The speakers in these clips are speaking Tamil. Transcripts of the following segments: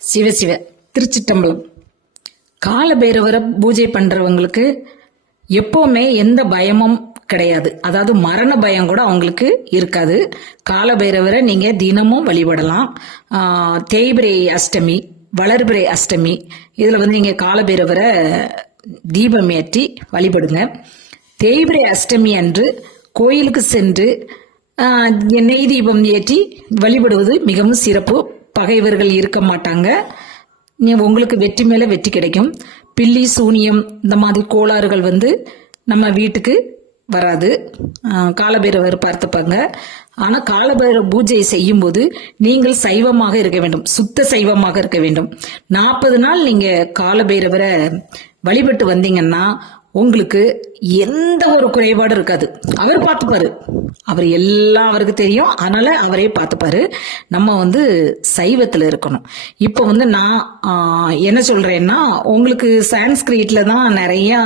சிவசிவ திருச்சிட்டம்பலம். காலபைரவரை பூஜை பண்ணுறவங்களுக்கு எப்போவுமே எந்த பயமும் கிடையாது. அதாவது மரண பயம் கூட அவங்களுக்கு இருக்காது. காலபைரவரை நீங்கள் தினமும் வழிபடலாம். தேய்பிரை அஷ்டமி வளர்பிரை அஷ்டமி இதில் வந்து நீங்கள் காலபைரவரை தீபம் ஏற்றி வழிபடுங்க. தேய்பிரை அஷ்டமி அன்று கோயிலுக்கு சென்று நெய் தீபம் ஏற்றி வழிபடுவது மிகவும் சிறப்பு. பகைவர்கள் இருக்க மாட்டாங்க. நீ உங்களுக்கு வெற்றி மேலே வெற்றி கிடைக்கும். பில்லி சூனியம் இந்த மாதிரி கோளாறுகள் வந்து நம்ம வீட்டுக்கு வராது. காலபைரவர் பார்த்துப்பாங்க. ஆனால் காலபைரவ பூஜை செய்யும்போது நீங்கள் சைவமாக இருக்க வேண்டும். சுத்த சைவமாக இருக்க வேண்டும். நாற்பது நாள் நீங்கள் காலபைரவரை வழிபட்டு வந்தீங்கன்னா உங்களுக்கு எந்த ஒரு குறைபாடும் இருக்காது. அவர் பார்த்துப்பாரு. அவர் எல்லாம் அவருக்கு தெரியும். அதனால அவரே பார்த்துப்பாரு. நம்ம வந்து சைவத்தில் இருக்கணும். இப்போ வந்து நான் என்ன சொல்கிறேன்னா உங்களுக்கு சான்ஸ்கிரிட்ல தான் நிறையா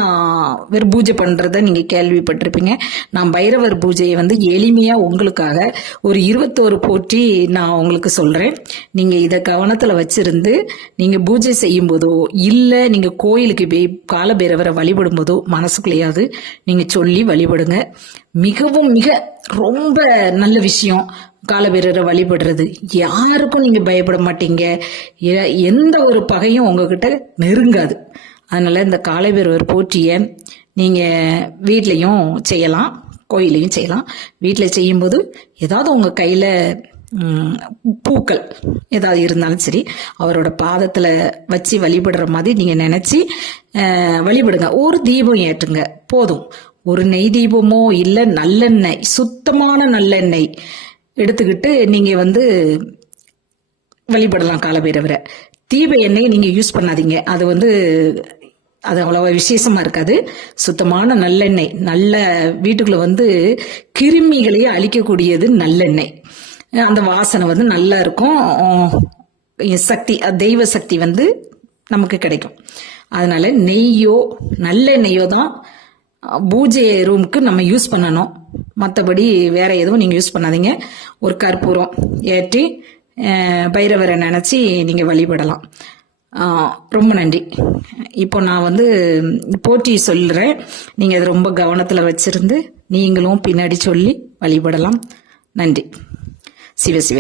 பேர் பூஜை பண்ணுறத நீங்கள் கேள்விப்பட்டிருப்பீங்க. நான் பைரவர் பூஜையை வந்து எளிமையாக உங்களுக்காக ஒரு இருபத்தோரு போற்றி நான் உங்களுக்கு சொல்கிறேன் நீங்கள் இதை கவனத்தில் வச்சுருந்து நீங்கள் பூஜை செய்யும் போதோ நீங்கள் கோயிலுக்கு போய் காலபைரவரை வழிபடும் போதோ மனசுக்குள்ளேயாவது நீங்கள் சொல்லி வழிபடுங்க. மிகவும் மிக ரொம்ப நல்ல விஷயம் காலபைரவரை வழிபடுறது. யாருக்கும் நீங்க பயப்பட மாட்டீங்க. எந்த ஒரு பகையும் உங்ககிட்ட நெருங்காது. அதனால இந்த காலபைரவர் போற்றிய நீங்க வீட்லயும் செய்யலாம் கோயிலையும் செய்யலாம். வீட்டில் செய்யும்போது ஏதாவது உங்க கையில பூக்கள் ஏதாவது இருந்தாலும் சரி அவரோட பாதத்தில் வச்சு வழிபடுற மாதிரி நீங்கள் நினச்சி வழிபடுங்க. ஒரு தீபம் ஏற்றுங்க. போதும். ஒரு நெய் தீபமோ இல்லை நல்லெண்ணெய் சுத்தமான நல்லெண்ணெய் எடுத்துக்கிட்டு நீங்கள் வந்து வழிபடலாம் காலபைரவரை. தீப எண்ணெய் நீங்கள் யூஸ் பண்ணாதீங்க. அது வந்து அது அவ்வளோவா விசேஷமாக இருக்காது. சுத்தமான நல்லெண்ணெய் நல்ல வீட்டுக்குள்ளே வந்து கிருமிகளையே அழிக்கக்கூடியது நல்லெண்ணெய். அந்த வாசனை வந்து நல்லா இருக்கும். சக்தி தெய்வ சக்தி வந்து நமக்கு கிடைக்கும். அதனால நெய்யோ நல்லெண்ணெய்யோ தான் பூஜை ரூமுக்கு நம்ம யூஸ் பண்ணணும். மற்றபடி வேற எதுவும் நீங்கள் யூஸ் பண்ணாதீங்க. ஒரு கற்பூரம் ஏற்றி பைரவரை நினச்சி நீங்கள் வழிபடலாம். ரொம்ப நன்றி. இப்போ நான் வந்து போட்டி சொல்கிறேன் நீங்கள் அதை ரொம்ப கவனத்தில் வச்சுருந்து நீங்களும் பின்னாடி சொல்லி வழிபடலாம். நன்றி. சிவ சிவ.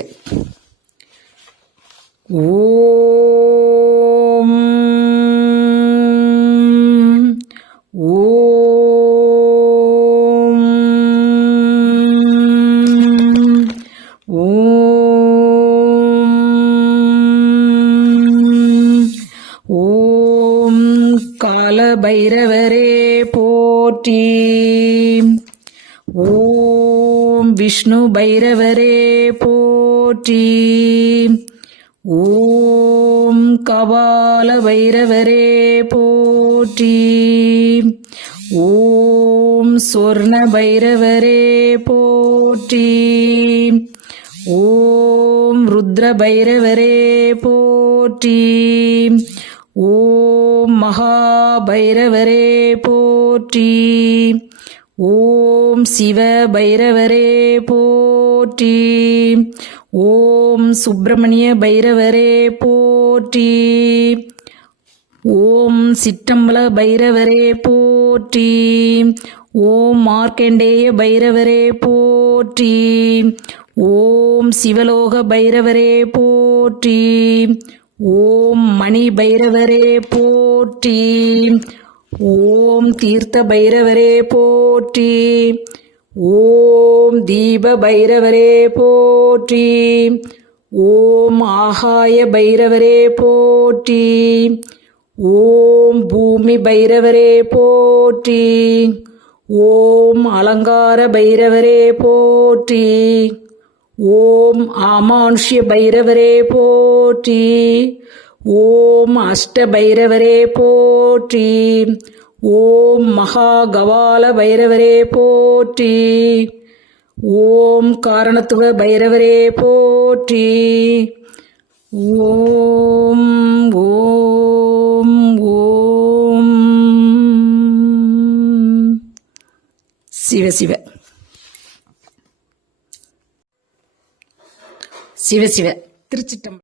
ஓம் கால பைரவரே போற்றி. ஓம் விஷ்ணு பைரவரே போற்றி. ஓம் கபால பைரவரே போற்றி. ஓம் சொர்ண பைரவரே போற்றி. ஓம் ருத்ர பைரவரே போற்றி. ஓம் மகாபைரவரே போற்றி. ஓம் சிவ பைரவரே போற்றி. ஓம் சுப்பிரமணிய பைரவரே போற்றி. ஓம் சிற்றம்பல பைரவரே போற்றி. ஓம் மார்க்கண்டேய பைரவரே போற்றி. ஓம் சிவலோக பைரவரே போற்றி. ஓம் மணி பைரவரே போற்றி. ஓம் தீர்த்த பைரவரே போற்றி. ஓம் தீப பைரவரே போற்றி. ஓம் ஆகாய பைரவரே போற்றி. ஓம் பூமி பைரவரே போற்றி. ஓம் அலங்கார பைரவரே போற்றி. ஓம் ஆமானுஷ்ய பைரவரே போற்றி. ஓம் அஷ்ட பைரவரே போற்றி. ஓம் மகா கவால பைரவரே போற்றி. ஓம் காரணத்துவ பைரவரே போற்றி. ஓம் ஓம் ஓம். சிவ சிவ. சிவ சிவ. திருச்சிட்டம்